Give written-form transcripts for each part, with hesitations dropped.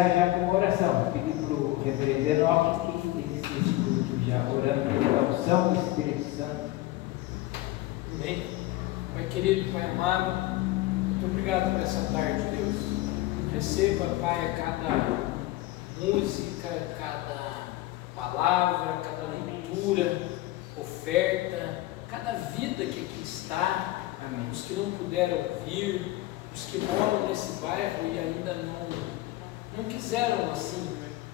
iniciar já com uma oração. Pedir para o reverendo Enoque que inicie esse culto já orando pela unção do Espírito Santo. Amém. Pai querido, Pai amado, muito obrigado por essa tarde, Deus. Receba, Pai, a cada música, cada palavra, cada leitura, oferta, cada vida que aqui está. Amém. Os que não puderam ouvir, os que moram nesse bairro e ainda não quiseram assim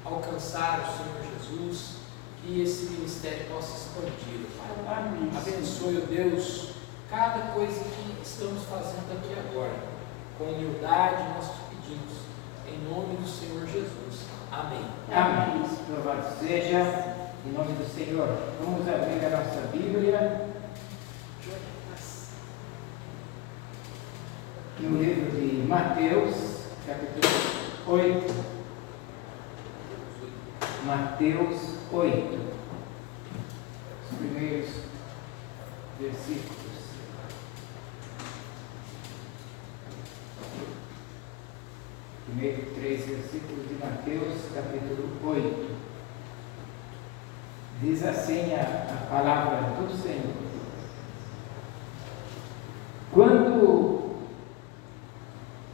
alcançar o Senhor Jesus, que esse ministério possa expandir, Pai. Amém. Abençoe, ó Deus, cada coisa que estamos fazendo aqui agora. Com humildade nós te pedimos, em nome do Senhor Jesus. Amém. Amém. Louvado seja, em nome do Senhor. Vamos abrir a nossa Bíblia no livro de Mateus, capítulo 8. Mateus 8. Os primeiros versículos. Primeiro 3 versículos de Mateus, capítulo 8. Diz assim a palavra do Senhor. Quando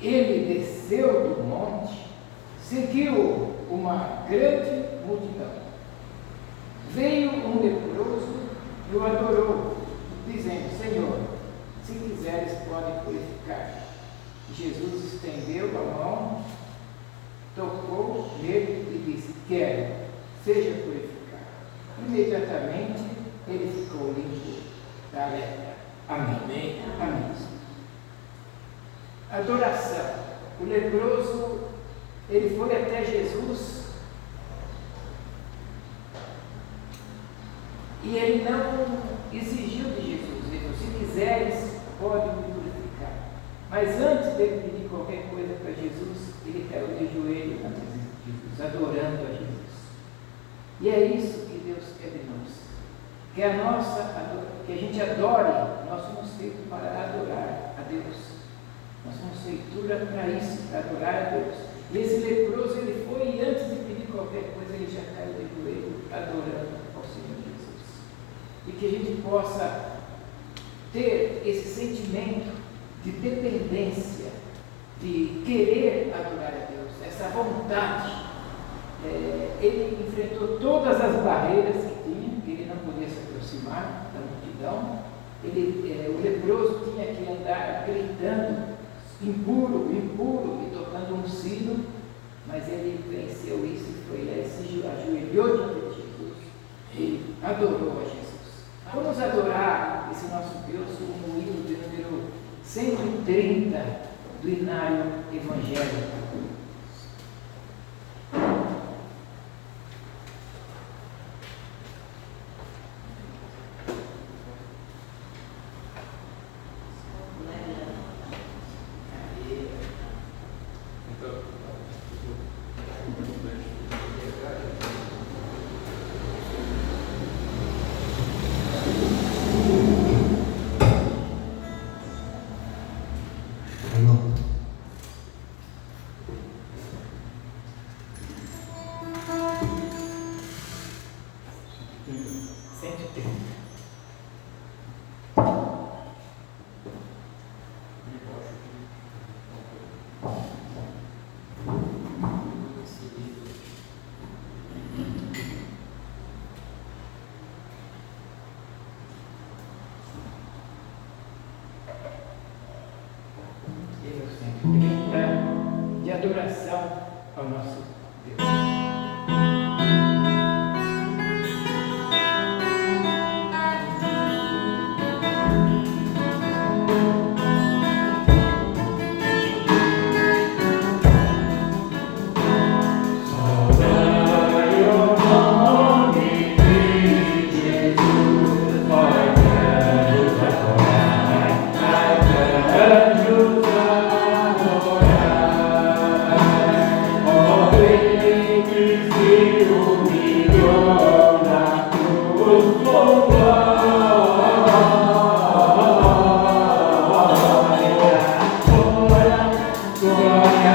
ele desceu do monte, seguiu uma grande multidão. Veio um leproso e o adorou, dizendo: Senhor, se quiseres, pode purificar. Jesus estendeu a mão, tocou nele e disse: quero, seja purificado. Imediatamente ele ficou limpo da lepra. Amém. Amém. Adoração. O leproso, ele foi até Jesus e ele não exigiu de Jesus. Ele falou: se quiseres, pode me purificar. Mas antes dele pedir qualquer coisa para Jesus, ele caiu de joelho na presença de Jesus, adorando a Jesus. E é isso que Deus quer de nós. Que a gente adore. Nós somos feitos para adorar a Deus. Nós somos feitura para isso, para adorar a Deus. E esse leproso, ele foi e antes de pedir qualquer coisa, ele já caiu de joelho, adorando ao Senhor Jesus. E que a gente possa ter esse sentimento de dependência, de querer adorar a Deus, essa vontade. Ele enfrentou todas as barreiras que tinha, que ele não podia se aproximar da multidão. O leproso tinha que andar gritando: impuro, impuro, e tocando um sino, mas ele venceu isso e foi lá e se ajoelhou diante de Jesus e adorou a Jesus. Vamos adorar esse nosso Deus com o hino de número 130 do Inário Evangélico. De adoração ao nosso Deus. Glória,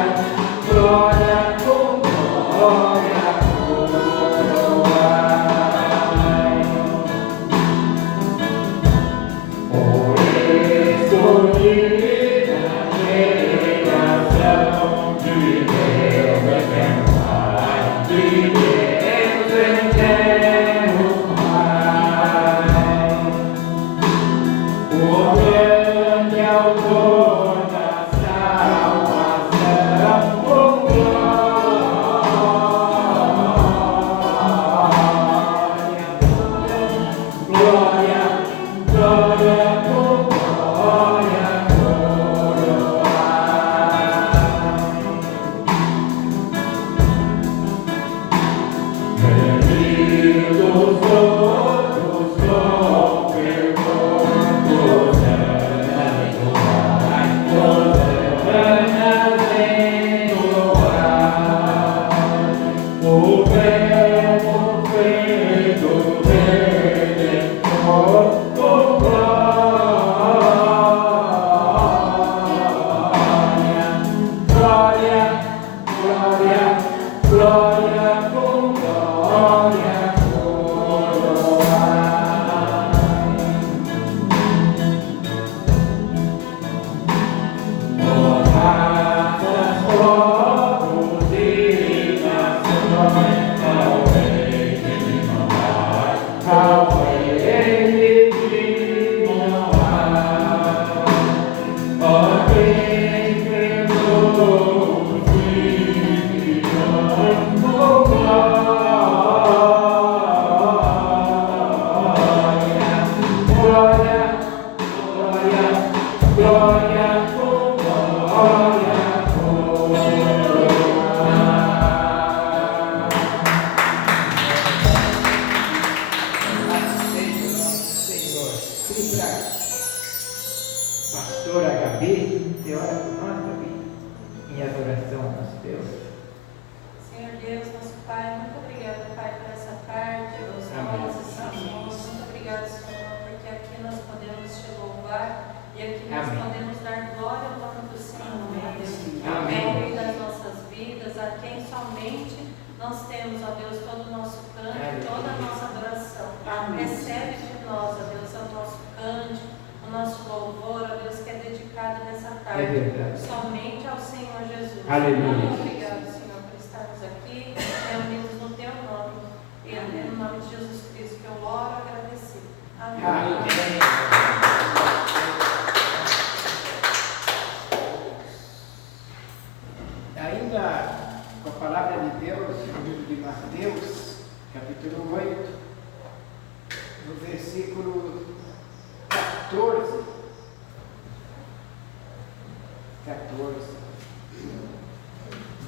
glória, glória.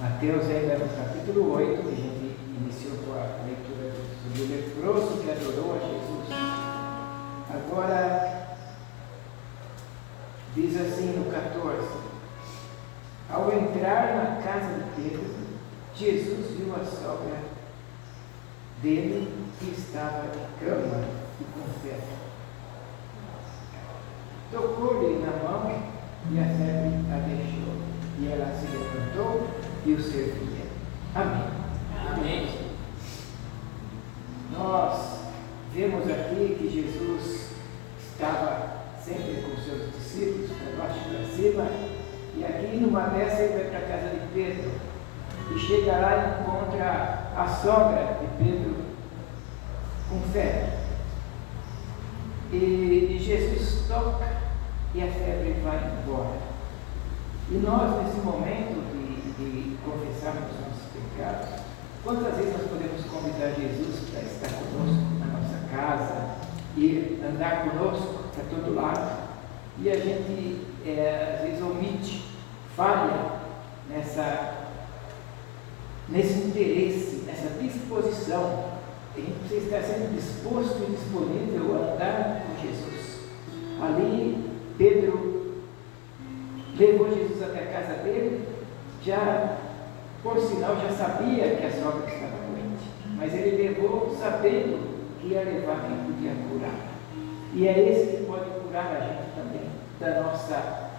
Mateus ainda no capítulo 8, que a gente iniciou com a leitura do leproso que adorou a Jesus. Agora, diz assim no 14: ao entrar na casa de Pedro, Jesus viu a sogra dele que estava de cama e com febre. Tocou-lhe na mão e a febre a deixou, e ela se levantou e o servia. Amém. Amém. Nós vemos aqui que Jesus estava sempre com seus discípulos, para baixo e para cima, e aqui numa dessa ele vai para a casa de Pedro, e chega lá e encontra a sogra de Pedro com febre. E Jesus toca e a febre vai embora. E nós, nesse momento de confessarmos os nossos pecados, quantas vezes nós podemos convidar Jesus para estar conosco na nossa casa e andar conosco para todo lado, e a gente às vezes omite, falha nesse interesse, nessa disposição. A gente precisa estar sempre disposto e disponível a andar com Jesus. Ali, Pedro levou Jesus até a casa dele, já, por sinal, já sabia que a sogra estava doente, mas ele levou sabendo que ia levar quem podia curar. E é esse que pode curar a gente também, da nossa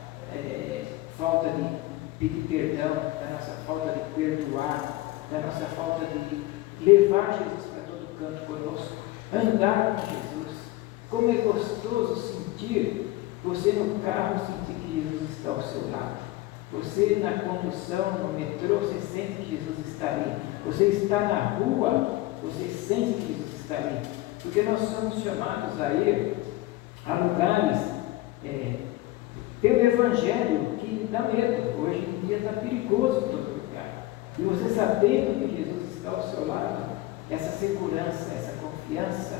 falta de pedir perdão, da nossa falta de perdoar, da nossa falta de levar Jesus para todo canto conosco, andar com Jesus. Como é gostoso sentir você no carro, sentir que Jesus está ao seu lado. Você na condução, no metrô, você sente que Jesus está ali. Você está na rua, você sente que Jesus está ali. Porque nós somos chamados a ir a lugares pelo Evangelho que dá medo. Hoje em dia está perigoso em todo lugar. E você sabendo que Jesus está ao seu lado, essa segurança, essa confiança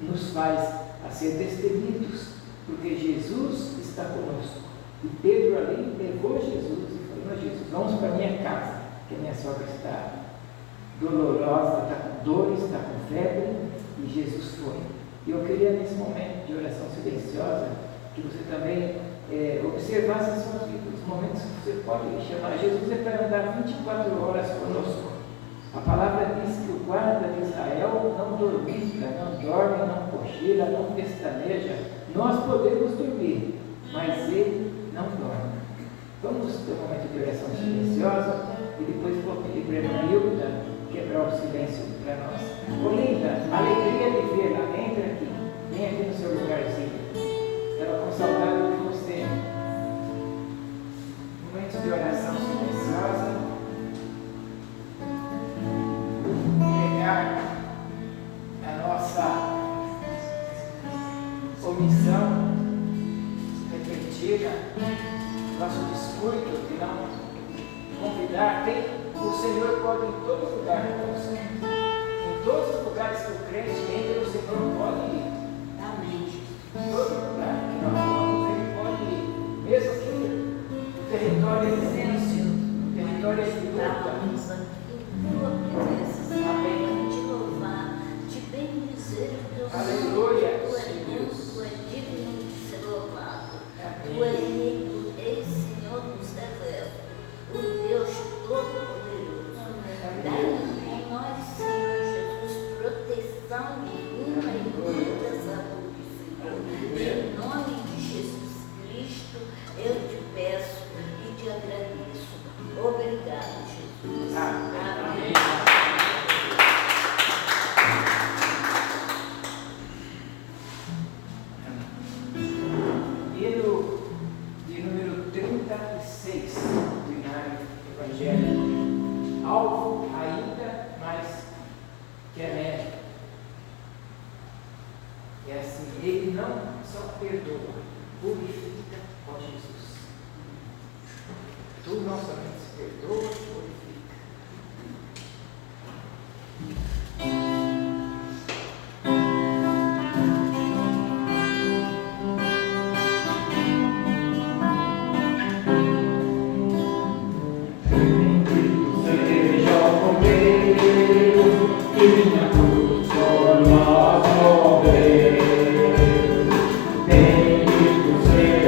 nos faz a ser destemidos, porque Jesus está conosco. E Pedro ali levou Jesus e falou: Jesus, vamos para a minha casa, que a minha sogra está dolorosa, está com dores, está com febre, e Jesus foi. E eu queria, nesse momento de oração silenciosa, que você também observasse as suas vidas, os momentos que você pode chamar Jesus é para andar 24 horas conosco. A palavra diz que o guarda de Israel não dormita, não dorme, não cochila, não pestaneja. Nós podemos dormir, mas ele não dorme. Vamos ter um momento de oração silenciosa e depois vou pedir para a irmã Hilda quebrar o silêncio para nós. Olinda, alegria de vê-la. Entra aqui, vem aqui no seu lugarzinho. Estava com saudade de você. Momento de oração silenciosa. Pegar a nossa omissão repetida, nosso descuido de não convidar. O Senhor pode em todo lugar conosco. Em todos os lugares que o crente entra, o Senhor pode ir. Amém. Em todo lugar que nós vamos, Ele pode ir. Mesmo que o território é difícil, o território é de luta. Amém. Te louvar, te bendizer, teu Aleluia. Tu és bom, tu és digno de ser louvado. Tu és rei do rei, Senhor dos exércitos, o Deus Todo-Poderoso. Dá-nos em nós, Senhor Jesus, proteção divina e muita saúde, Senhor. Em nome de Jesus Cristo, eu te peço e te agradeço. Obrigado, Jesus. Amém. De número 36 do Inário Evangelho, algo ainda mais que é médio. É assim, ele não só perdoa, purifica, ó Jesus. Tu não somente perdoa, purifica. Bendito seja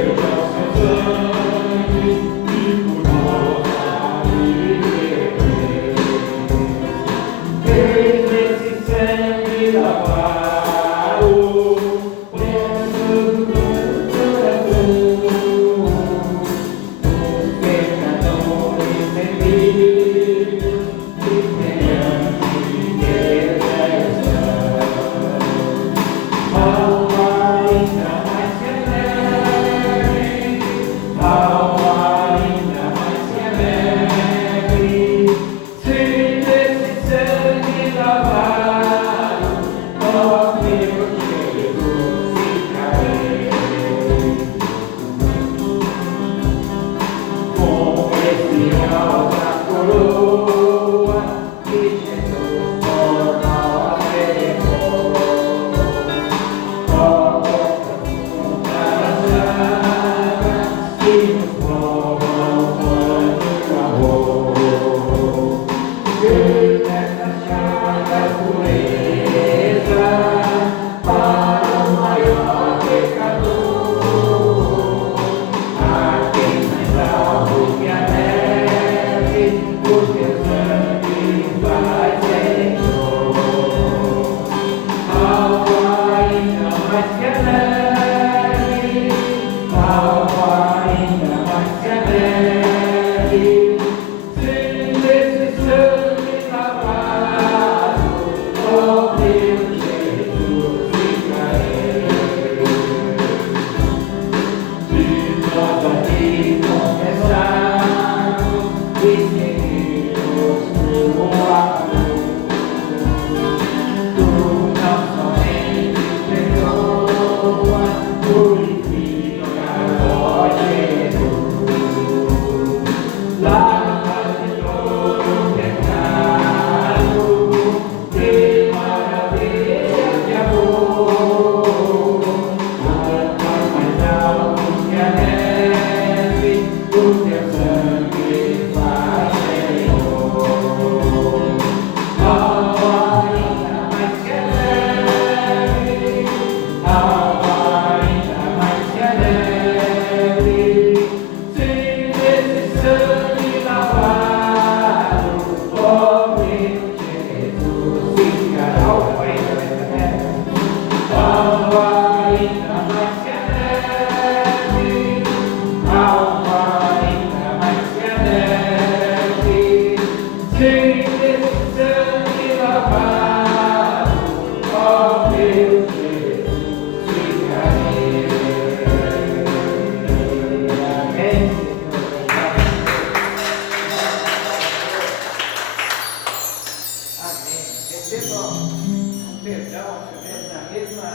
com perdão, através da mesma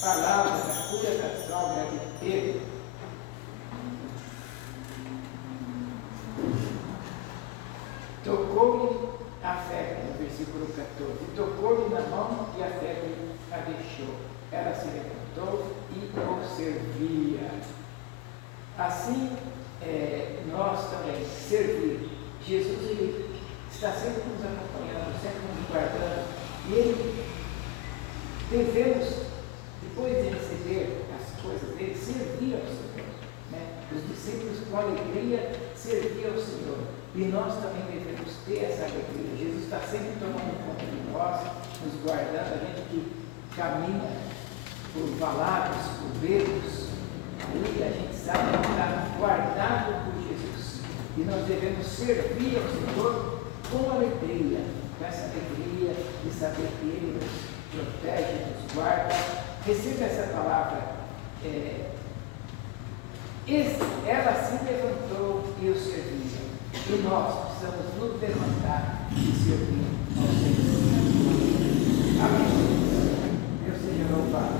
palavra da cura da sogra de Pedro. Tocou-lhe a febre, no versículo 14, tocou-lhe na mão e a febre a deixou. Ela se levantou e o servia. Assim, nós também servir. Jesus, ele está sempre nos acompanhando, sempre nos guardando. E ele, devemos, depois de receber as coisas dele, servir ao Senhor. Né? Os discípulos, com alegria, serviam ao Senhor. E nós também devemos ter essa alegria. Jesus está sempre tomando conta de nós, nos guardando, a gente que caminha por valados, por becos, aí a gente sabe que está guardado por Jesus. E nós devemos servir ao Senhor com alegria, com essa alegria de saber que Ele nos protege, nos guarda. Receba essa palavra. Ela se levantou e o servia. E nós precisamos nos levantar e servir ao Senhor. Amém. Deus seja louvado.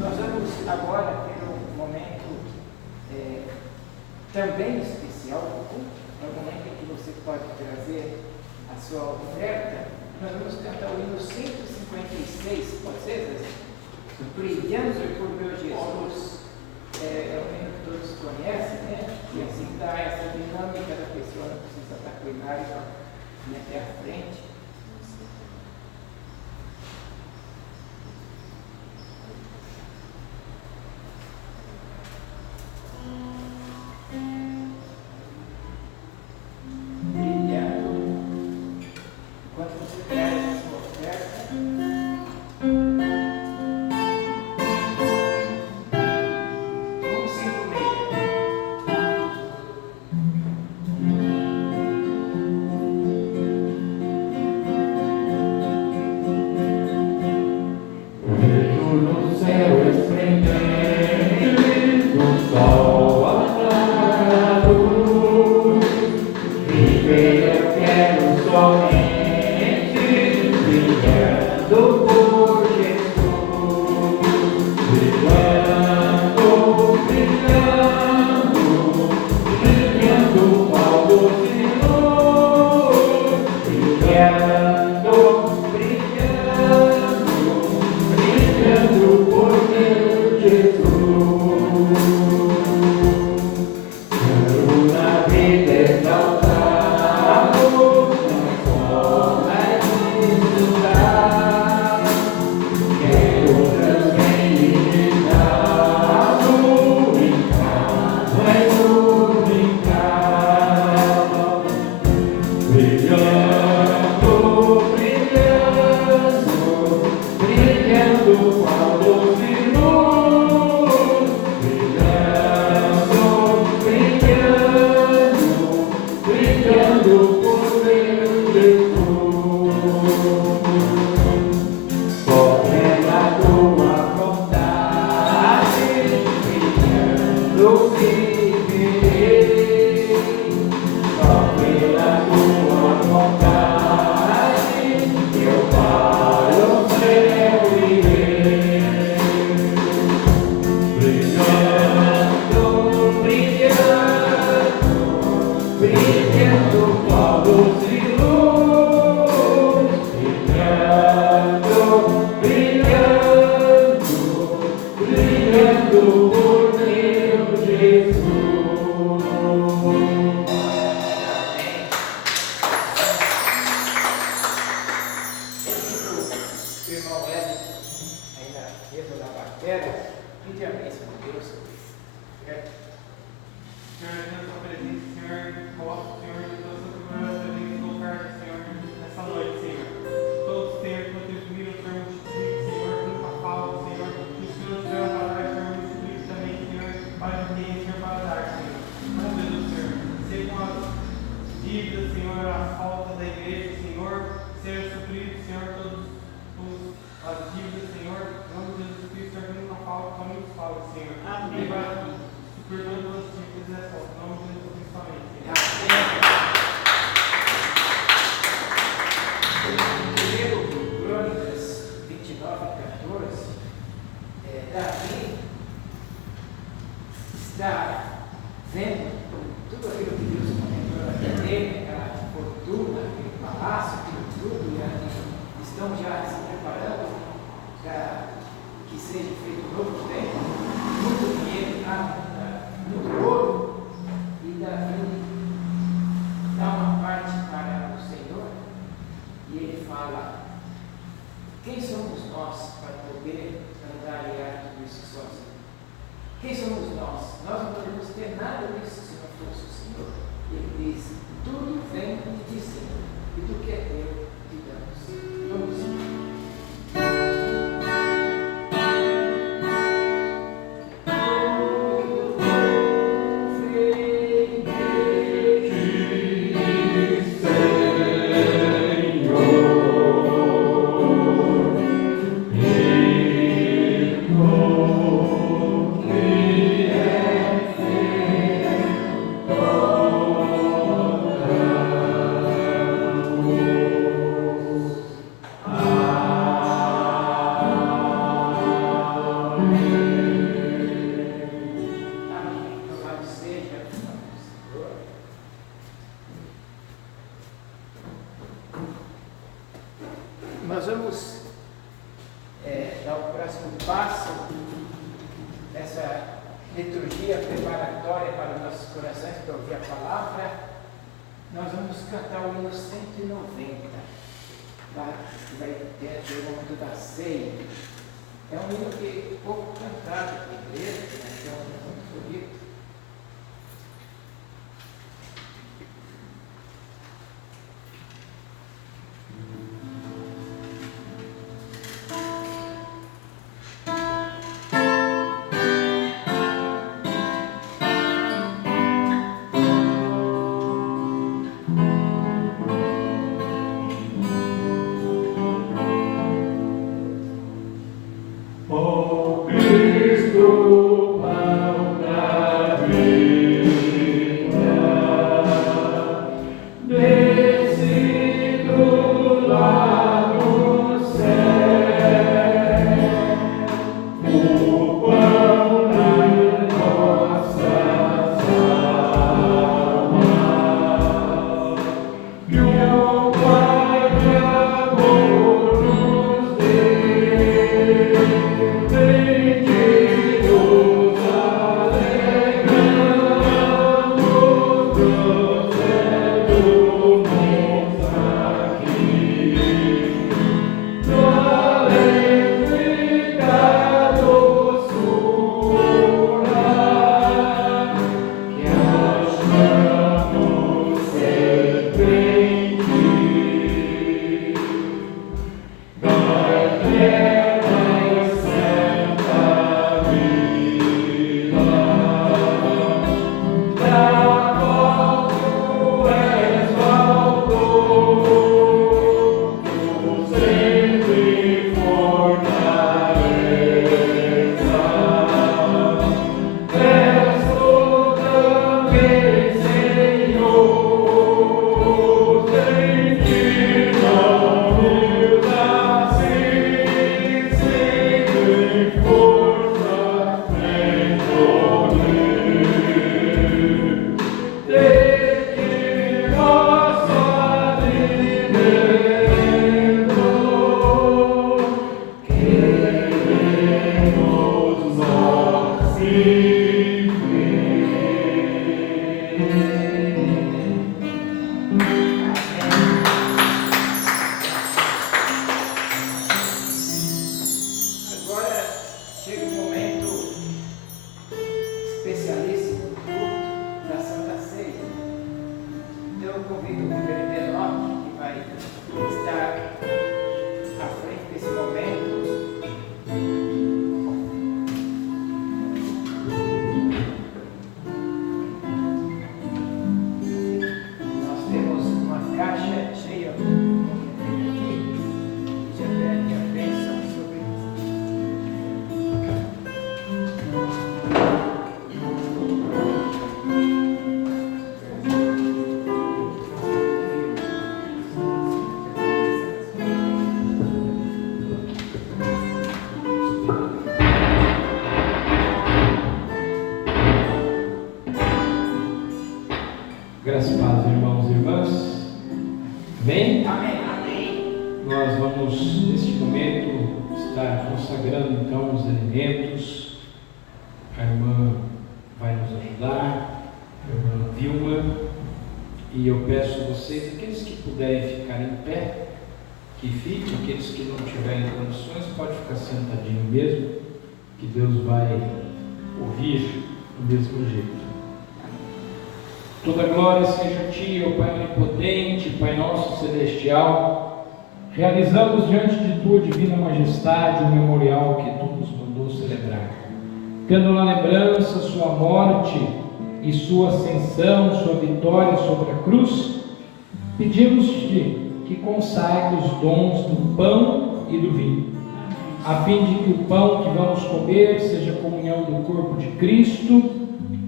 Nós vamos agora ter um momento também especial, é um momento em que você pode trazer a sua oferta. Nós vamos cantar o hino 156, pode ser, Zé? Brilhando por meu Jesus. É um hino que todos conhecem, né? E assim dá essa dinâmica da pessoa, não precisa estar com o hinário e até a frente. Amém. Amém. Davi está vendo tudo aquilo que Deus comentou na vida dele, aquela fortuna, aquele palácio, aquilo tudo, e estão já se preparando para que seja feito um novo templo, muito dinheiro, muito ouro, e Davi dá uma parte para o Senhor, e ele fala: quem somos nós para poder andar e ganhar tudo isso sozinho? Quem somos nós? Nós não podemos ter nada disso se não fosse o Senhor. Ele diz: tudo vem de cima, e do que é teu, te damos. Vamos. Nós vamos dar o próximo passo nessa liturgia preparatória para os nossos corações para ouvir a palavra. Nós vamos cantar o hino 190, que vai ter o momento da ceia. É um hino que é pouco cantado na igreja, é um hino muito bonito. Oh Cristo, pão da momentos. A irmã vai nos ajudar, a irmã Vilma, e eu peço a vocês, aqueles que puderem ficar em pé, que fiquem, aqueles que não tiverem condições, pode ficar sentadinho mesmo, que Deus vai ouvir do mesmo jeito. Toda glória seja a Ti, ó Pai onipotente, Pai nosso celestial. Realizamos diante de Tua divina majestade o memorial que Tu nos mandou celebrar, tendo na lembrança Sua morte e Sua ascensão, Sua vitória sobre a cruz. Pedimos-te que consagre os dons do pão e do vinho, a fim de que o pão que vamos comer seja comunhão do corpo de Cristo,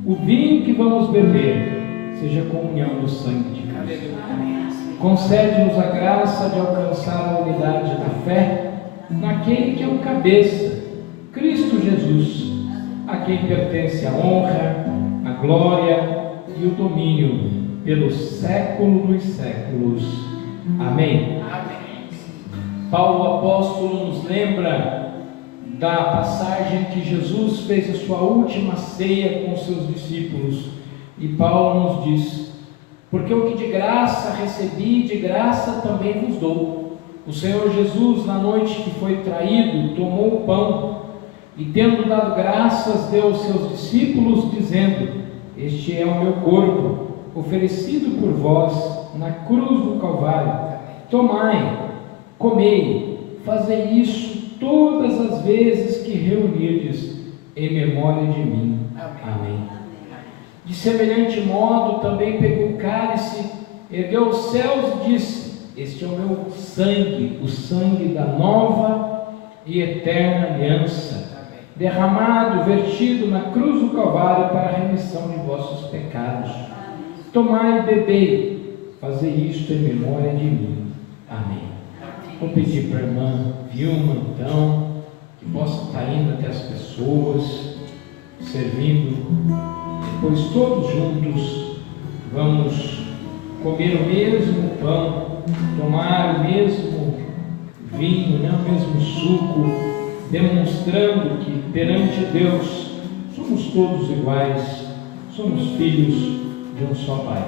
o vinho que vamos beber seja comunhão do sangue de Cristo. Concede-nos a graça de alcançar a unidade da fé naquele que é o cabeça, Cristo Jesus, a quem pertence a honra, a glória e o domínio pelos séculos dos séculos. Amém. Paulo apóstolo nos lembra da passagem que Jesus fez a sua última ceia com seus discípulos, e Paulo nos diz: porque o que de graça recebi, de graça também vos dou. O Senhor Jesus, na noite que foi traído, tomou o pão e, tendo dado graças, deu aos seus discípulos, dizendo: este é o meu corpo, oferecido por vós na cruz do Calvário. Tomai, comei, fazei isso todas as vezes que reunirdes em memória de mim. Amém. De semelhante modo, também pegou o cálice, ergueu os céus e disse: este é o meu sangue, o sangue da nova e eterna aliança, derramado, vertido na cruz do Calvário para a remissão de vossos pecados. Tomai e bebei, fazei isto em memória de mim. Amém. Vou pedir para a irmã Vilma, então, que possa estar indo até as pessoas, servindo. Depois todos juntos vamos comer o mesmo pão, tomar o mesmo vinho, o mesmo suco, demonstrando que perante Deus somos todos iguais, somos filhos de um só Pai.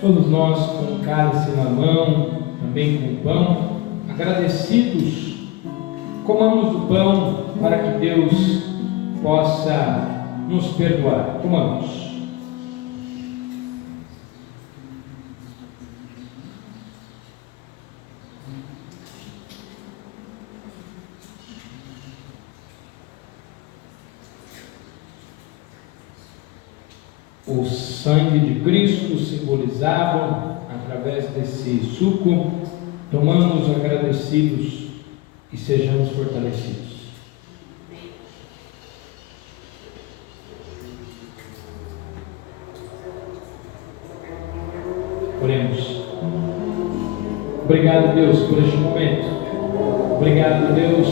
Todos nós com o cálice na mão, também com o pão, agradecidos, comamos do pão para que Deus possa nos perdoar. Comamos. O sangue de Cristo simbolizado através desse suco, tomamos agradecidos e sejamos fortalecidos. Oremos. Obrigado, Deus, por este momento. Obrigado, Deus,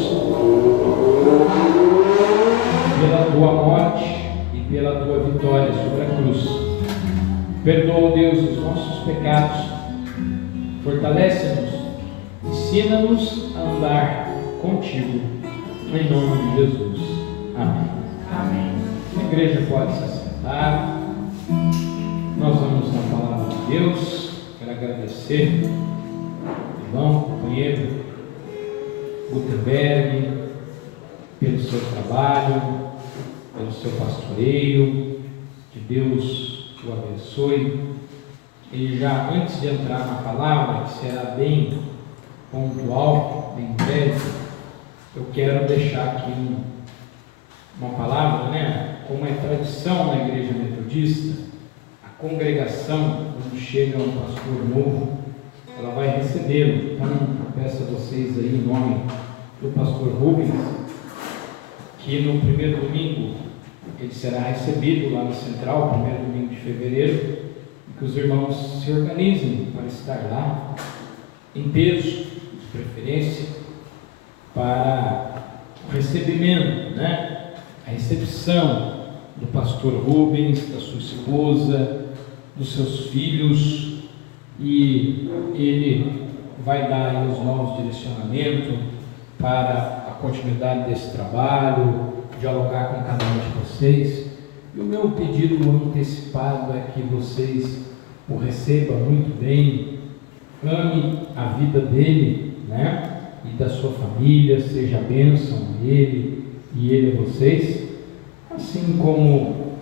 pela tua morte e pela tua vitória sobre a cruz. Perdoa, Deus, os nossos pecados, fortalece-nos, ensina-nos a andar contigo, em nome de Jesus. Amém. Amém. A igreja pode se sentar. Nós vamos na palavra de Deus. Quero agradecer, irmão, companheiro Gutenberg, pelo seu trabalho, pelo seu pastoreio. Que Deus o abençoe. E já antes de entrar na palavra, que será bem pontual, bem breve, eu quero deixar aqui uma palavra, né? Como é tradição na igreja metodista, a congregação, quando chega um pastor novo, ela vai recebê-lo. Então, eu peço a vocês aí, em nome do pastor Rubens, que no primeiro domingo ele será recebido lá na Central, primeiro domingo de fevereiro, e que os irmãos se organizem para estar lá, em peso, de preferência, para o recebimento, né? A recepção do pastor Rubens, da sua esposa, dos seus filhos, e ele vai dar aí os novos direcionamentos para a continuidade desse trabalho, dialogar com cada um de vocês. E o meu pedido antecipado é que vocês o recebam muito bem, ame a vida dele, né? E da sua família, seja a bênção a ele e ele a vocês, assim como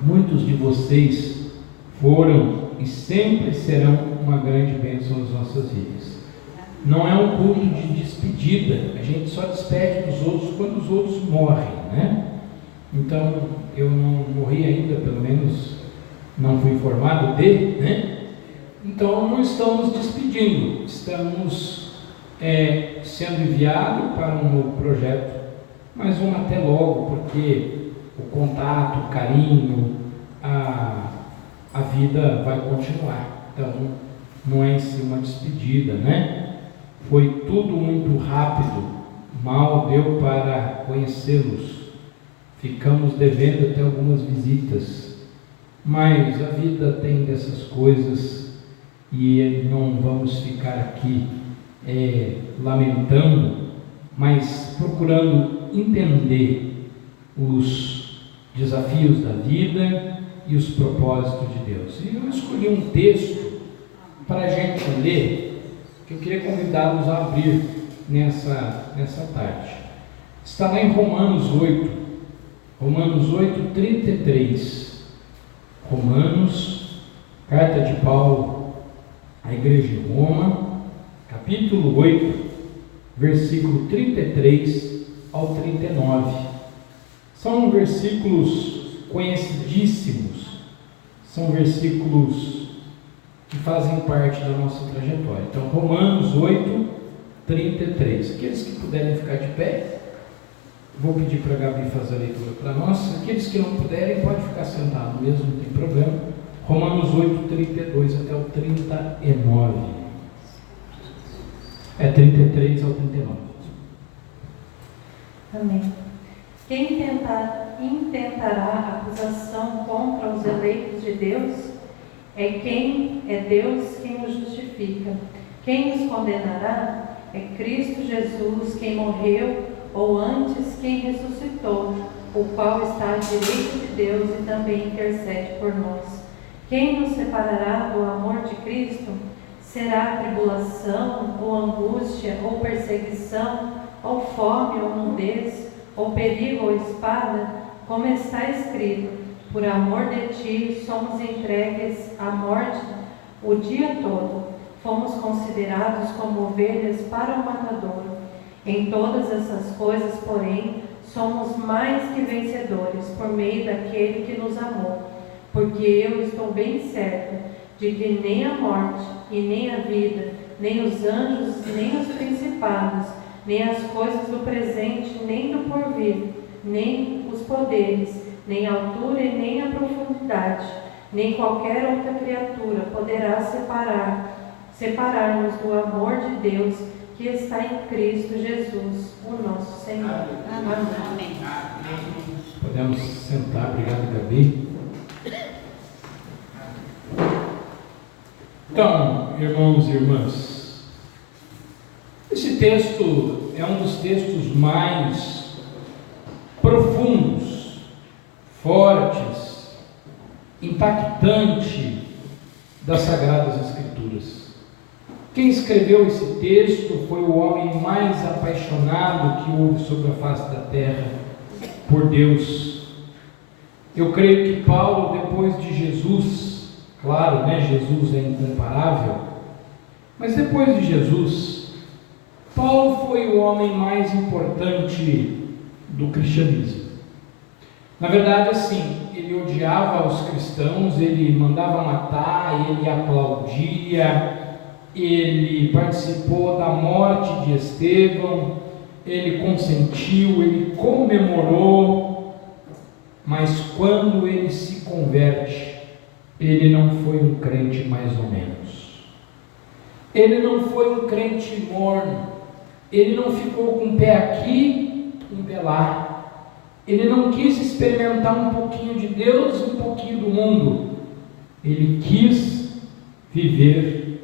muitos de vocês foram e sempre serão uma grande bênção nas nossas vidas. Não é um culto de despedida, a gente só despede dos outros quando os outros morrem, né? Então, eu não morri ainda, pelo menos não fui informado de, né? Então, não estamos despedindo, estamos sendo enviados para um novo projeto, mas um até logo, porque o contato, o carinho, a vida vai continuar. Então, não é em si uma despedida, né? Foi tudo muito rápido, mal deu para conhecê-los. Ficamos devendo até algumas visitas, mas a vida tem dessas coisas e não vamos ficar aqui lamentando, mas procurando entender os desafios da vida e os propósitos de Deus. E eu escolhi um texto para a gente ler, que eu queria convidá-los a abrir nessa tarde. Está lá em Romanos 8, 33. Romanos, carta de Paulo à igreja de Roma, capítulo 8, versículo 33 ao 39. São versículos conhecidíssimos, são versículos que fazem parte da nossa trajetória. Então, Romanos 8, 33. Aqueles que puderem ficar de pé, vou pedir para a Gabi fazer a leitura para nós. Aqueles que não puderem, pode ficar sentado mesmo, não tem problema. Romanos 8, 32 até o 39. 33 ao 39. Amém. Quem intentará acusação contra os eleitos de Deus? É Deus quem os justifica. Quem os condenará? É Cristo Jesus, quem morreu, ou antes quem ressuscitou, o qual está à direita de Deus e também intercede por nós. Quem nos separará do amor de Cristo? Será tribulação, ou angústia, ou perseguição, ou fome, ou nudez, ou perigo, ou espada? Como está escrito: por amor de ti somos entregues à morte o dia todo. Fomos considerados como ovelhas para o matadouro. Em todas essas coisas, porém, somos mais que vencedores por meio daquele que nos amou. Porque eu estou bem certo de que nem a morte e nem a vida, nem os anjos, nem os principados, nem as coisas do presente, nem do porvir, nem os poderes, nem a altura e nem a profundidade, nem qualquer outra criatura poderá separar-nos do amor de Deus que está em Cristo Jesus, o nosso Senhor. Amém. Podemos sentar, obrigado, Gabi. Então, irmãos e irmãs, esse texto é um dos textos mais profundos, fortes, impactantes das Sagradas Escrituras. Quem escreveu esse texto foi o homem mais apaixonado que houve sobre a face da terra por Deus. Eu creio que Paulo, depois de Jesus, claro, né, Jesus é incomparável, mas depois de Jesus, Paulo foi o homem mais importante do cristianismo. Na verdade, assim, ele odiava os cristãos, ele mandava matar, ele aplaudia, ele participou da morte de Estevão, ele consentiu, ele comemorou, mas quando ele se converte, ele não foi um crente mais ou menos. Ele não foi um crente morno, ele não ficou com um pé aqui, um pé lá. Ele não quis experimentar um pouquinho de Deus e um pouquinho do mundo. Ele quis viver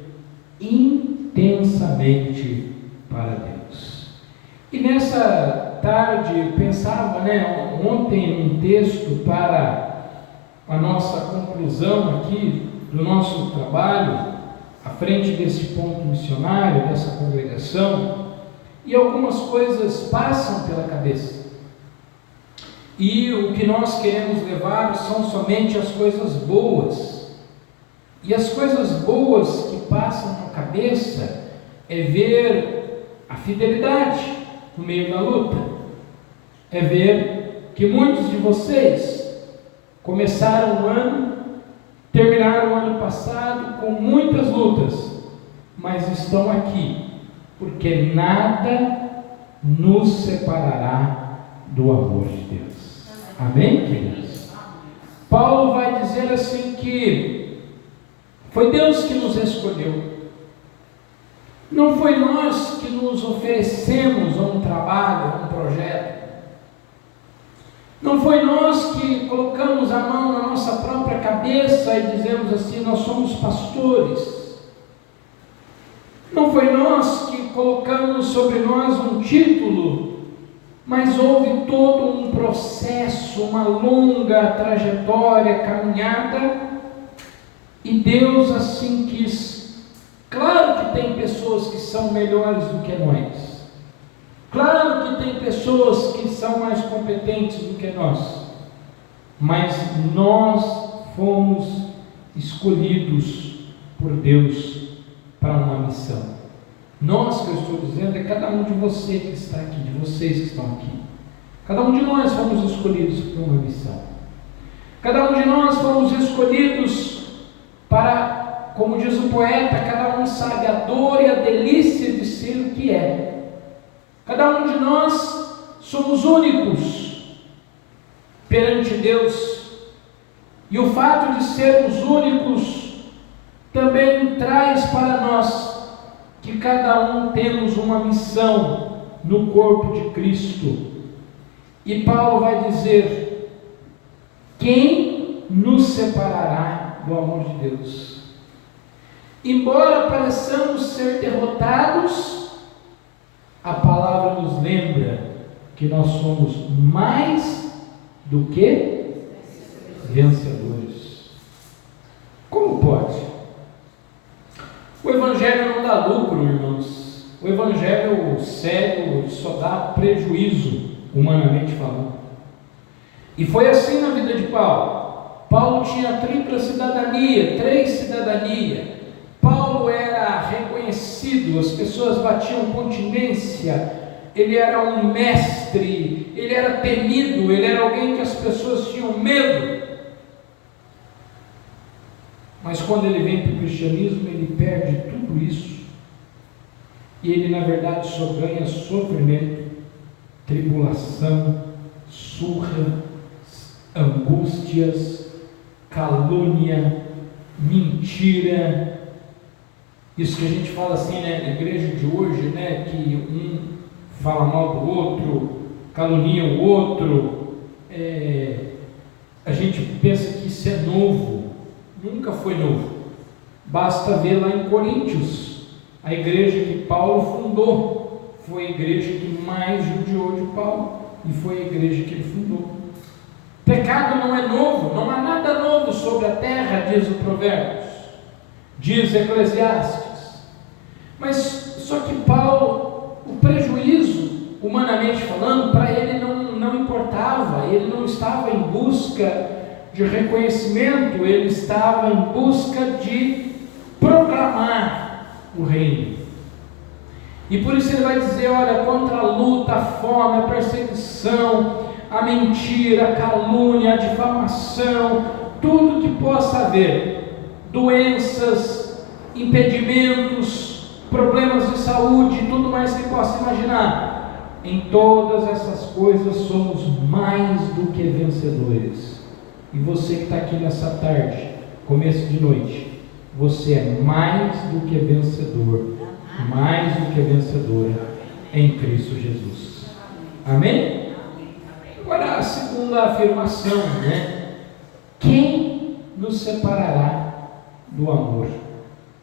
intensamente para Deus. E nessa tarde eu pensava, ontem um texto para a nossa conclusão aqui do nosso trabalho, à frente desse ponto missionário, dessa congregação, e algumas coisas passam pela cabeça. E o que nós queremos levar são somente as coisas boas. E as coisas boas que passam na cabeça é ver a fidelidade no meio da luta. É ver que muitos de vocês começaram o ano, terminaram o ano passado com muitas lutas, mas estão aqui, porque nada nos separará do amor de Deus. Amém, queridos? Paulo vai dizer assim que foi Deus que nos escolheu. Não foi nós que nos oferecemos a um trabalho, a um projeto. Não foi nós que colocamos a mão na nossa própria cabeça e dizemos assim, nós somos pastores. Não foi nós que colocamos sobre nós um título, mas houve todo um processo, uma longa trajetória, caminhada, e Deus assim quis. Claro que tem pessoas que são melhores do que nós, claro que tem pessoas que são mais competentes do que nós, mas nós fomos escolhidos por Deus para uma missão. Nós, que eu estou dizendo, é cada um de vocês que está aqui, de vocês que estão aqui. Cada um de nós fomos escolhidos para uma missão. Cada um de nós fomos escolhidos para, como diz o poeta, cada um sabe a dor e a delícia de ser o que é. Cada um de nós somos únicos perante Deus. E o fato de sermos únicos também traz para nós que cada um temos uma missão no corpo de Cristo. E Paulo vai dizer: quem nos separará do amor de Deus? Embora pareçamos ser derrotados, a palavra nos lembra que nós somos mais do que vencedores. Como pode? O Evangelho não dá lucro, irmãos. O Evangelho sério só dá prejuízo, humanamente falando. E foi assim na vida de Paulo. Paulo tinha tripla cidadania, 3 cidadanias. Paulo era reconhecido, as pessoas batiam continência. Ele era um mestre, ele era temido, ele era alguém que as pessoas tinham medo. Mas quando ele vem para o cristianismo, ele perde tudo isso. E ele, na verdade, só ganha sofrimento, tribulação, surra, angústias, calúnia, mentira. Isso que a gente fala assim, na igreja de hoje, que um fala mal do outro, calunia o outro. A gente pensa que isso é novo. Nunca foi novo. Basta ver lá em Coríntios, a igreja que Paulo fundou, foi a igreja que mais judiou de Paulo, e foi a igreja que ele fundou. Pecado não é novo, não há nada novo sobre a terra, diz o Provérbios, diz Eclesiastes. Mas só que Paulo, o prejuízo, humanamente falando, para ele não importava. Ele não estava em busca de reconhecimento, ele estava em busca de proclamar o reino. E por isso ele vai dizer, olha, contra a luta, a fome, a perseguição, a mentira, a calúnia, a difamação, tudo que possa haver, doenças, impedimentos, problemas de saúde, tudo mais que possa imaginar, em todas essas coisas somos mais do que vencedores. E você que está aqui nessa tarde, começo de noite, você é mais do que vencedor, mais do que vencedora em Cristo Jesus. Amém? Agora a segunda afirmação, né? Quem nos separará do amor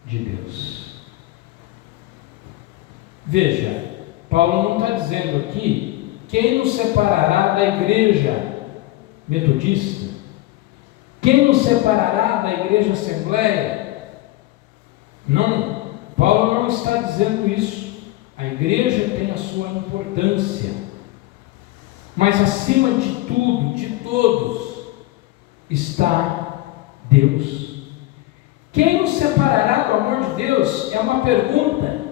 de Deus? Veja, Paulo não está dizendo aqui quem nos separará da igreja metodista, quem nos separará da igreja assembleia. Não, Paulo não está dizendo isso. A igreja tem a sua importância, mas acima de tudo, de todos, está Deus. Quem nos separará do amor de Deus? É uma pergunta.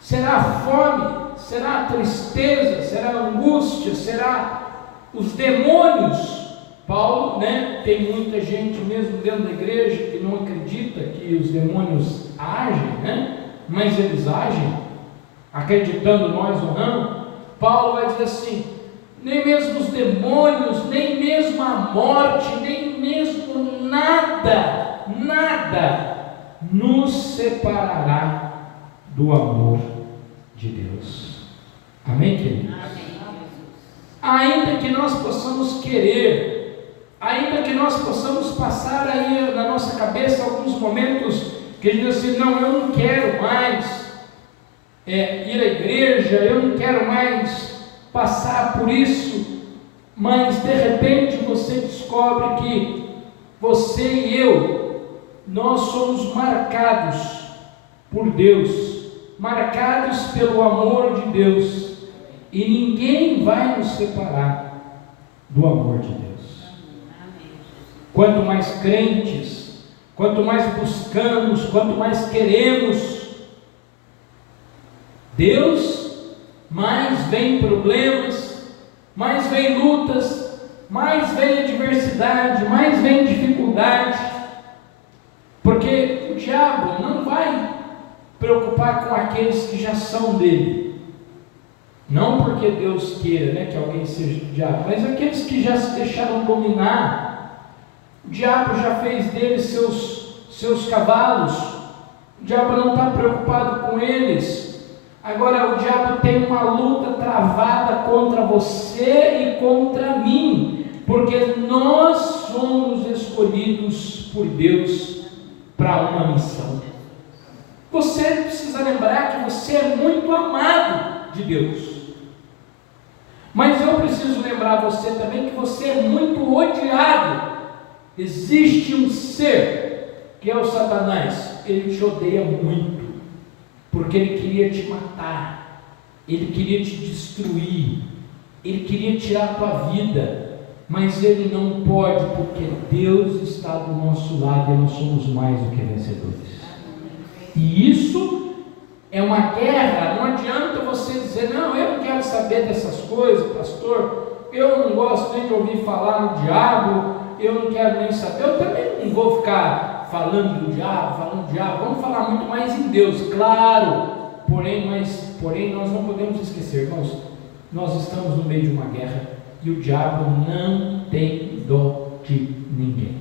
Será a fome? Será a tristeza? Será a angústia? Será os demônios? Paulo, tem muita gente mesmo dentro da igreja que não acredita que os demônios agem, mas eles agem, acreditando nós ou não. Paulo vai dizer assim, nem mesmo os demônios, nem mesmo a morte, nem mesmo nada nos separará do amor de Deus. Amém, queridos? Amém. Ainda que nós possamos querer, ainda que nós possamos passar aí na nossa cabeça alguns momentos que a gente diz assim, não, eu não quero mais ir à igreja, eu não quero mais passar por isso, mas de repente você descobre que você e eu, nós somos marcados por Deus, marcados pelo amor de Deus, e ninguém vai nos separar do amor de Deus. Quanto mais crentes, quanto mais buscamos, quanto mais queremos Deus, mais vem problemas, mais vem lutas, mais vem adversidade, mais vem dificuldade, porque o diabo não vai preocupar com aqueles que já são dele, não porque Deus queira, que alguém seja do diabo, mas aqueles que já se deixaram dominar. O diabo já fez deles seus cavalos, o diabo não está preocupado com eles. Agora o diabo tem uma luta travada contra você e contra mim, porque nós somos escolhidos por Deus para uma missão. Você precisa lembrar que você é muito amado de Deus, mas eu preciso lembrar você também que você é muito odiado. Existe um ser, que é o Satanás, ele te odeia muito, porque ele queria te matar, ele queria te destruir, ele queria tirar a tua vida, mas ele não pode, porque Deus está do nosso lado e nós somos mais do que vencedores. E isso é uma guerra. Não adianta você dizer, não, eu não quero saber dessas coisas, pastor, eu não gosto nem de ouvir falar no diabo, eu não quero nem saber, eu também não vou ficar falando do diabo, vamos falar muito mais em Deus, claro, porém nós não podemos esquecer, irmãos, nós estamos no meio de uma guerra e o diabo não tem dó de ninguém.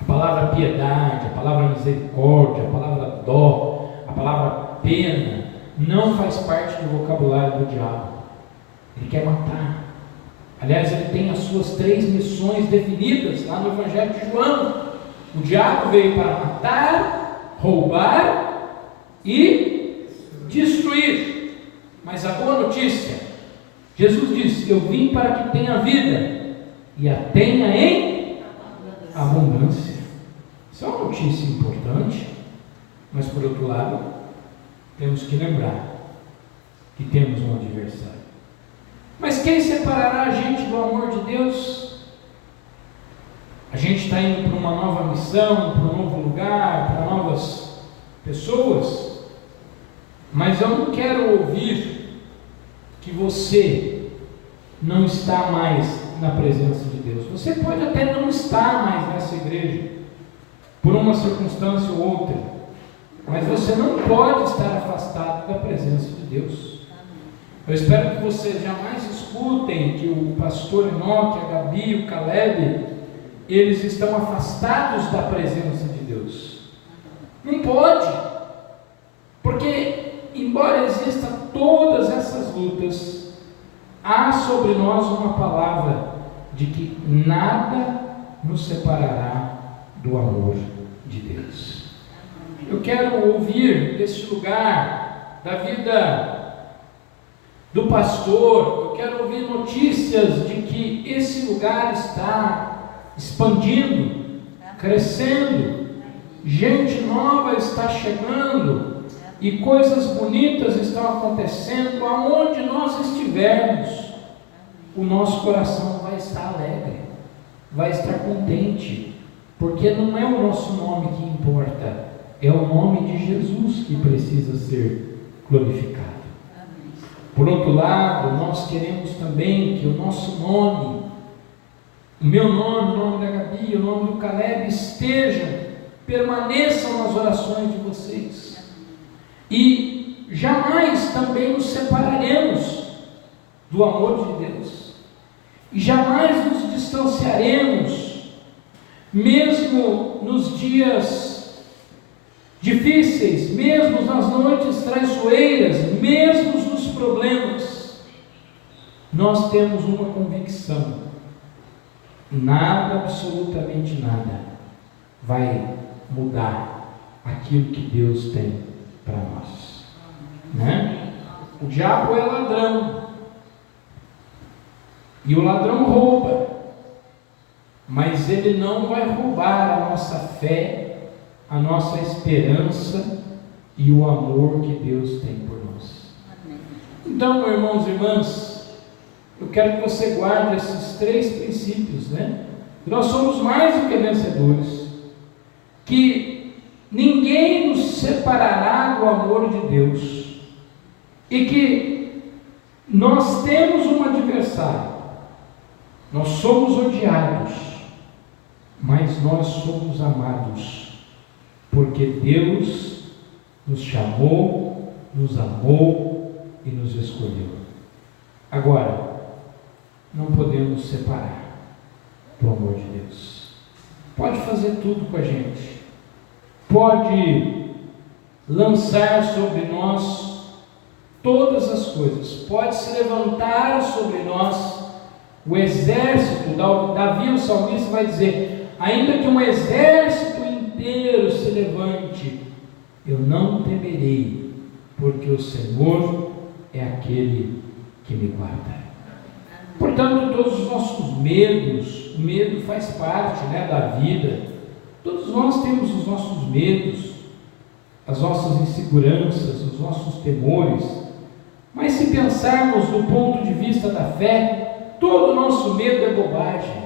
A palavra piedade, a palavra misericórdia, a palavra dó, a palavra pena, não faz parte do vocabulário do diabo. Ele quer matar. Aliás, ele tem as suas 3 missões definidas lá no Evangelho de João. O diabo veio para matar, roubar e destruir. Mas a boa notícia, Jesus disse, eu vim para que tenha vida e a tenha em abundância. Isso é uma notícia importante, mas por outro lado, temos que lembrar que temos um adversário. Mas quem separará a gente do amor de Deus? A gente está indo para uma nova missão, para um novo lugar, para novas pessoas. Mas eu não quero ouvir que você não está mais na presença de Deus. Você pode até não estar mais nessa igreja, por uma circunstância ou outra, mas você não pode estar afastado da presença de Deus. Eu espero que vocês jamais escutem que o pastor Enoque, a Gabi, o Caleb, eles estão afastados da presença de Deus. Não pode, porque embora existam todas essas lutas, há sobre nós uma palavra de que nada nos separará do amor de Deus. Eu quero ouvir desse lugar da vida do pastor, eu quero ouvir notícias de que esse lugar está expandindo, crescendo, gente nova está chegando e coisas bonitas estão acontecendo. Aonde nós estivermos, o nosso coração vai estar alegre, vai estar contente, porque não é o nosso nome que importa, é o nome de Jesus que precisa ser glorificado. Por outro lado, nós queremos também que o nosso nome, o meu nome, o nome da Gabi, o nome do Caleb permaneçam nas orações de vocês. E jamais também nos separaremos do amor de Deus. E jamais nos distanciaremos, mesmo nos dias difíceis, mesmo nas noites traiçoeiras, mesmo nos problemas. Nós temos uma convicção: nada, absolutamente nada, vai mudar aquilo que Deus tem para nós, né? O diabo é ladrão, e o ladrão rouba, mas ele não vai roubar a nossa fé, a nossa esperança e o amor que Deus tem por nós. Então, meus irmãos e irmãs, eu quero que você guarde esses 3 princípios, né? Nós somos mais do que vencedores, que ninguém nos separará do amor de Deus, e que nós temos um adversário, nós somos odiados, mas nós somos amados, porque Deus nos chamou, nos amou e nos escolheu. Agora, não podemos separar do amor de Deus. Pode fazer tudo com a gente, pode lançar sobre nós todas as coisas, pode se levantar sobre nós o exército. Davi, o salmista, vai dizer: ainda que um exército inteiro se levante, eu não temerei, porque o Senhor é aquele que me guarda. Portanto, todos os nossos medos, o medo faz parte, né, da vida. Todos nós temos os nossos medos, as nossas inseguranças, os nossos temores. Mas se pensarmos do ponto de vista da fé, todo o nosso medo é bobagem,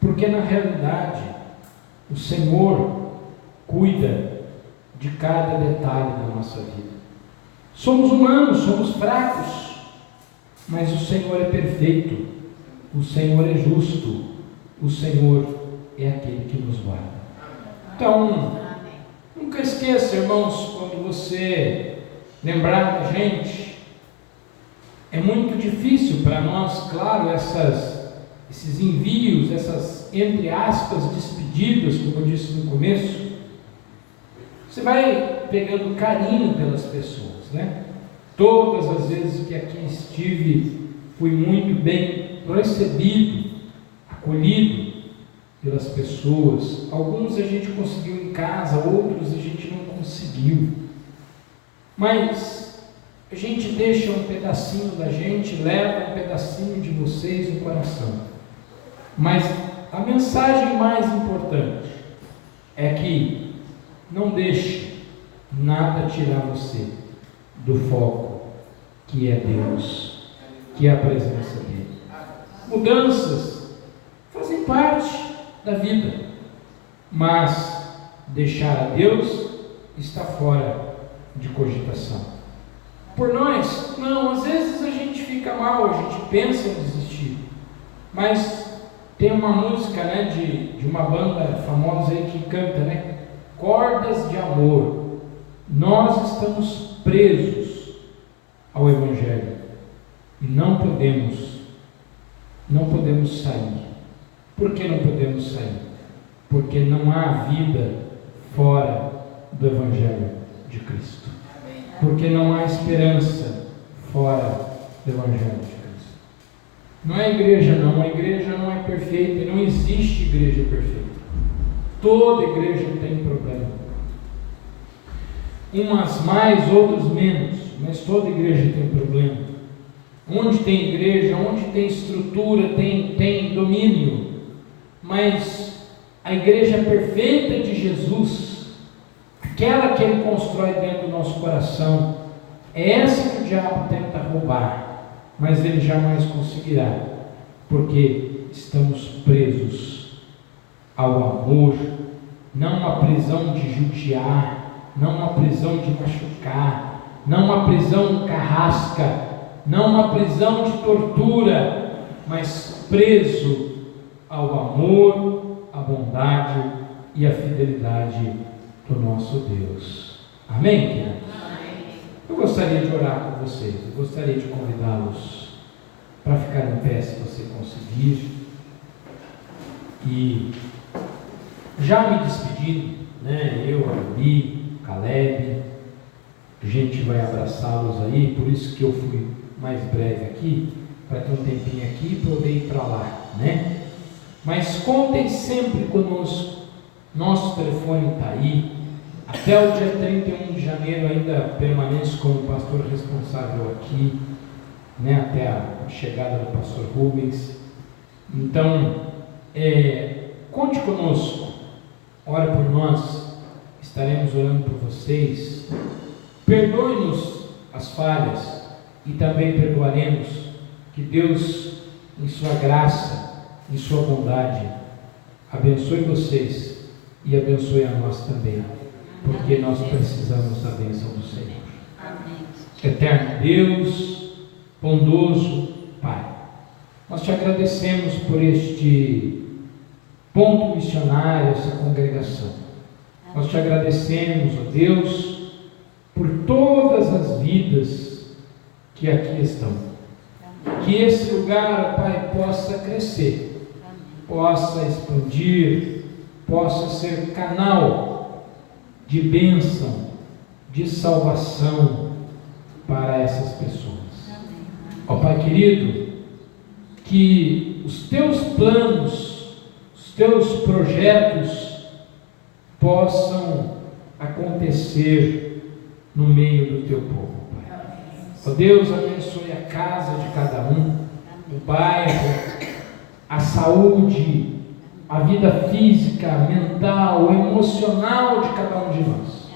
porque na realidade o Senhor cuida de cada detalhe da nossa vida. Somos humanos, somos fracos, mas o Senhor é perfeito, o Senhor é justo, o Senhor é aquele que nos guarda. Então, nunca esqueça, irmãos, quando você lembrar da gente, é muito difícil para nós, claro, esses envios, essas, entre aspas, despedidas, como eu disse no começo. Você vai pegando carinho pelas pessoas, né? Todas as vezes que aqui estive, fui muito bem recebido, acolhido pelas pessoas. Alguns a gente conseguiu em casa, outros a gente não conseguiu. Mas a gente deixa um pedacinho da gente, leva um pedacinho de vocês no coração. Mas a mensagem mais importante é que não deixe nada tirar você do foco que é Deus, que é a presença dele. Mudanças fazem parte da vida, mas deixar a Deus está fora de cogitação. por nós? Não, às vezes a gente fica mal, a gente pensa em desistir. Mas tem uma música, né, de uma banda famosa aí que canta, né? Cordas de amor. Nós estamos presos ao Evangelho e não podemos sair. Por que não podemos sair? Porque não há vida fora do Evangelho de Cristo. Porque não há esperança fora do Evangelho de Cristo. Não é igreja não, a igreja não é perfeita, não existe igreja perfeita. Toda igreja tem problema. Umas mais, outras menos, mas toda igreja tem problema. Onde tem igreja, onde tem estrutura, tem domínio. Mas a igreja perfeita de Jesus, aquela que Ele constrói dentro do nosso coração, é essa que o diabo tenta roubar, mas ele jamais conseguirá, porque estamos presos ao amor, não uma prisão de judiar, não uma prisão de machucar, não uma prisão carrasca, não uma prisão de tortura, mas preso ao amor, à bondade e à fidelidade do nosso Deus. Amém, queridos? Eu gostaria de orar com vocês, eu gostaria de convidá-los para ficar em pé, se você conseguir. E já me despedindo, né? Eu, Ali, Caleb, a gente vai abraçá-los aí, por isso que eu fui mais breve aqui, para ter um tempinho aqui e poder ir para lá, né? Mas contem sempre conosco, nosso telefone está aí. Até o dia 31 de janeiro ainda permaneço como pastor responsável aqui, né, até a chegada do pastor Rubens. Então, conte conosco, ore por nós, estaremos orando por vocês. Perdoe-nos as falhas e também perdoaremos. Que Deus, em sua graça, em sua bondade, abençoe vocês e abençoe a nós também, porque nós precisamos da bênção do Senhor. Amém. Eterno Deus, bondoso Pai, nós te agradecemos por este ponto missionário, essa congregação. Nós te agradecemos, ó Deus, por todas as vidas que aqui estão. Que esse lugar, ó Pai, possa crescer, possa expandir, possa ser canal de bênção, de salvação para essas pessoas. Ó Pai querido, que os teus planos, os teus projetos possam acontecer no meio do teu povo, Pai. Ó Deus, abençoe a casa de cada um, o bairro, a saúde, a vida física, mental, emocional de cada um de nós.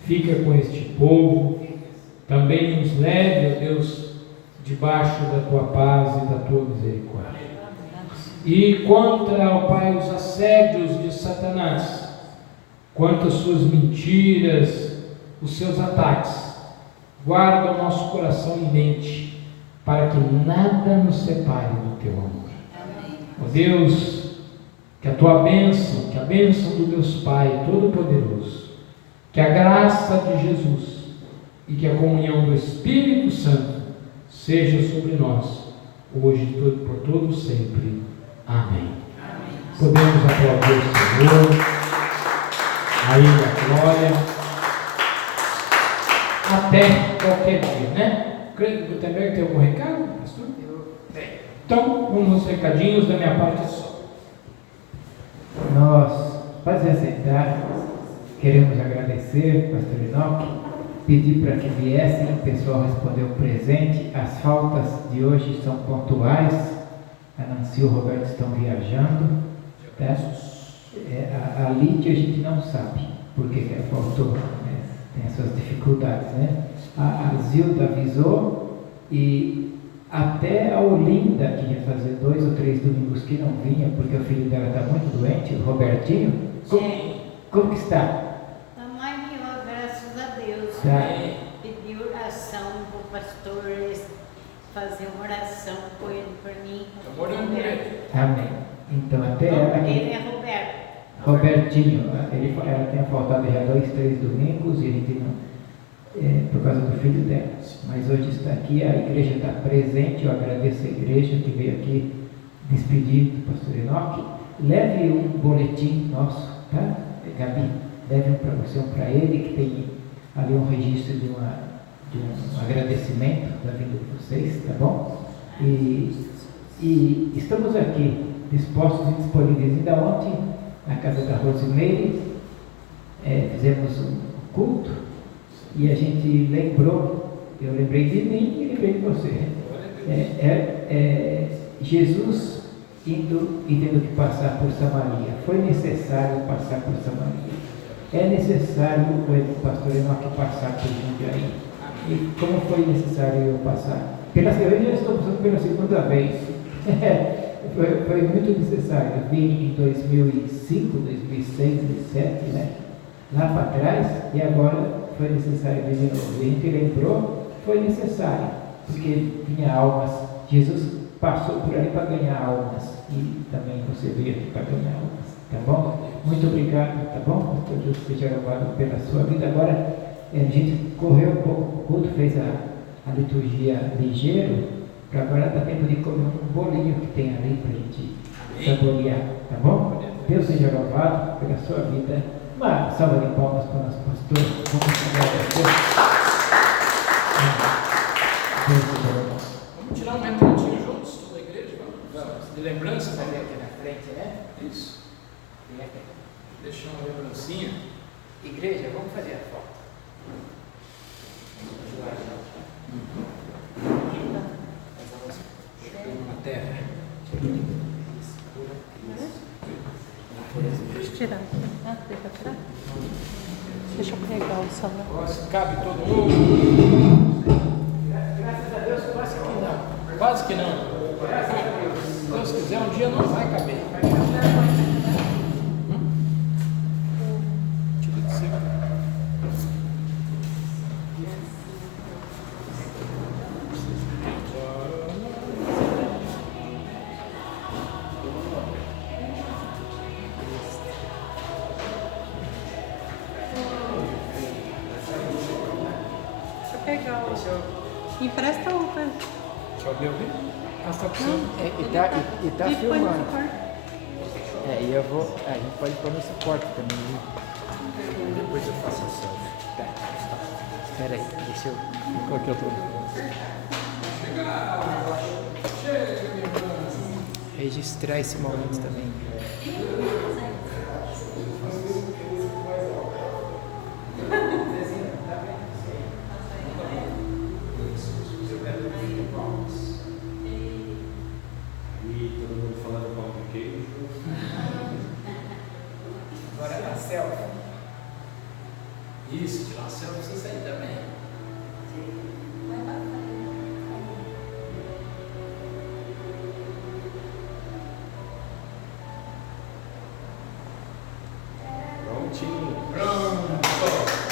Fica com este povo, também nos leve, ó Deus, debaixo da tua paz e da tua misericórdia. E contra, ó Pai, os assédios de Satanás, quanto às suas mentiras, os seus ataques, guarda o nosso coração e mente, para que nada nos separe do teu amor. Ó Deus, que a tua bênção, que a bênção do Deus Pai Todo-Poderoso, que a graça de Jesus e que a comunhão do Espírito Santo seja sobre nós, hoje e por todo sempre. Amém. Amém. Podemos aplaudir o Senhor, a Ele a glória, até qualquer dia, né? Creio que o Gutenberg tem algum recado, pastor? Então, uns recadinhos da minha parte só. Nós, pode aceitar, queremos agradecer, pastor Enoque, pedir para que viessem, o pessoal respondeu presente. As faltas de hoje são pontuais, a Nancy e o Roberto estão viajando, tá? A Lídia a gente não sabe porque que ela faltou, né? Tem as suas dificuldades, né? A Zilda avisou, e até a Olinda, que ia fazer 2 ou 3 domingos que não vinha, porque o filho dela está muito doente, o Robertinho. Como que está? Está mais melhor, graças a Deus. Tá. Pedi oração pastor fazer uma oração com ele por mim. Estou orando por ele. Amém. Então, até O ela, nome dele é Roberto. Robertinho, ela tem faltado já 2, 3 domingos e a gente não, por causa do filho dela. Mas hoje está aqui, a igreja está presente, eu agradeço a igreja que veio aqui despedir do pastor Enoque. Leve um boletim nosso, tá? Gabi, leve um para você, um para ele, que tem ali um registro de um agradecimento da vida de vocês, tá bom? E estamos aqui dispostos e disponíveis. Ainda ontem, na casa da Rosimeire, fizemos um culto e a gente lembrou, eu lembrei de mim e lembrei de você. Jesus indo e tendo que passar por Samaria. Foi necessário passar por Samaria. É necessário o pastor Enoque passar por Jundiaí. E como foi necessário eu passar? Eu já estou passando pela segunda vez. Foi muito necessário. Eu vim em 2005, 2006, 2007, né? Lá para trás, e agora foi necessário vir de novo. E a gente lembrou, foi necessário, porque tinha almas. Jesus passou por ali para ganhar almas, e também você veio aqui para ganhar almas, tá bom? Muito obrigado, tá bom? Pastor Deus seja louvado pela sua vida. Agora, a gente correu um pouco o culto, fez a liturgia ligeiro, para agora dar tempo de comer um bolinho que tem ali para a gente saborear, tá bom? Deus seja louvado pela sua vida. Uma salva de palmas para o nosso pastor. Vamos agradecer. Deus seja louvado. Vamos tirar um retratinho juntos, toda a igreja? Vamos. De lembrança, Fazer aqui na frente, né? Isso. Deixar uma lembrancinha. Igreja, vamos fazer a foto. Na terra. Deixa eu tirar. Deixa eu tirar. Deixa eu pegar o celular. Nossa, cabe todo mundo. Graças a Deus, quase que não. Quase que não. Se Deus quiser, um dia não vai caber. Tira de cima. Deixa eu pegar o... Empresta o... Deixa eu ver. Ah, tá precisando. E tá E põe no filmando. suporte. E eu vou. A gente pode pôr no suporte também, viu? Depois eu faço a selfie. Tá. Espera aí, deixa eu. Coloquei outro. Registrar esse momento também. E todo mundo falando pão de queijo. Agora a selfie. Isso, tirar uma selfie, você sai também. Prontinho. Pronto.